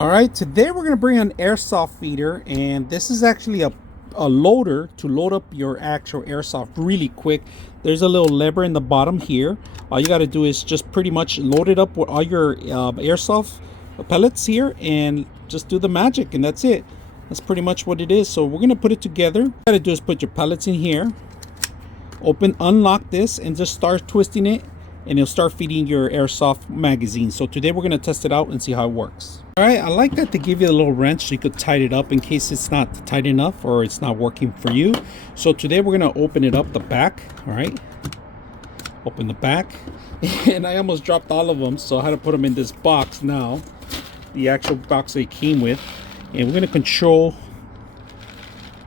All right, today we're going to bring an airsoft feeder, and this is actually a loader to load up your actual airsoft really quick. There's a little lever in the bottom here. All you got to do is just pretty much load it up with all your airsoft pellets here and just do the magic, and that's it. That's pretty much what it is. So we're going to put it together. All you got to do is put your pellets in here, unlock this, and just start twisting it, and it'll start feeding your airsoft magazine. So today we're going to test it out and see how it works. All right, I like that they give you a little wrench so you could tighten it up in case it's not tight enough or it's not working for you. So today we're going to open it up the back. All right, open the back, and I almost dropped all of them, so I had to put them in this box now, the actual box they came with. And we're going to control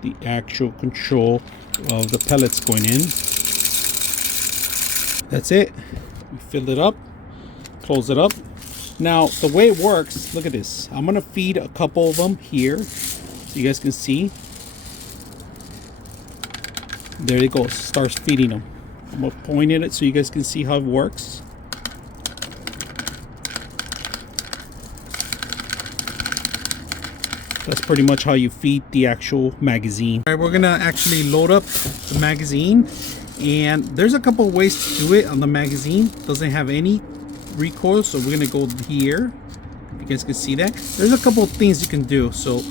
the actual control of the pellets going in. That's it. We fill it up, close it up. Now the way it works, look at this. I'm gonna feed a couple of them here so you guys can see. There it goes, starts feeding them. I'm gonna point at it so you guys can see how it works. That's pretty much how you feed the actual magazine. All right, we're gonna actually load up the magazine, and there's a couple of ways to do it on the magazine. Doesn't have any recoil, so we're gonna go here. You guys can see that there's a couple of things you can do. So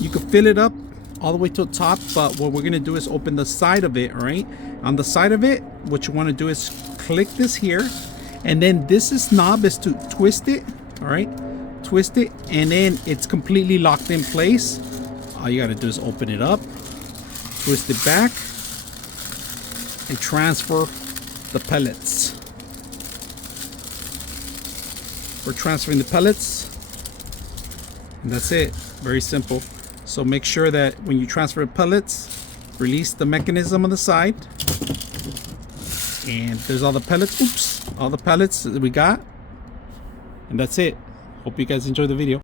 you can fill it up all the way to the top, but what we're gonna do is open the side of it. All right, on the side of it, what you want to do is click this here, and then this knob is to twist it. All right, twist it, and then it's completely locked in place. All you got to do is open it up, twist it back, and transfer the pellets. We're transferring the pellets, and that's it. Very simple. So make sure that when you transfer the pellets, release the mechanism on the side, and there's all the pellets. Oops, all the pellets that we got, and that's it. Hope you guys enjoyed the video.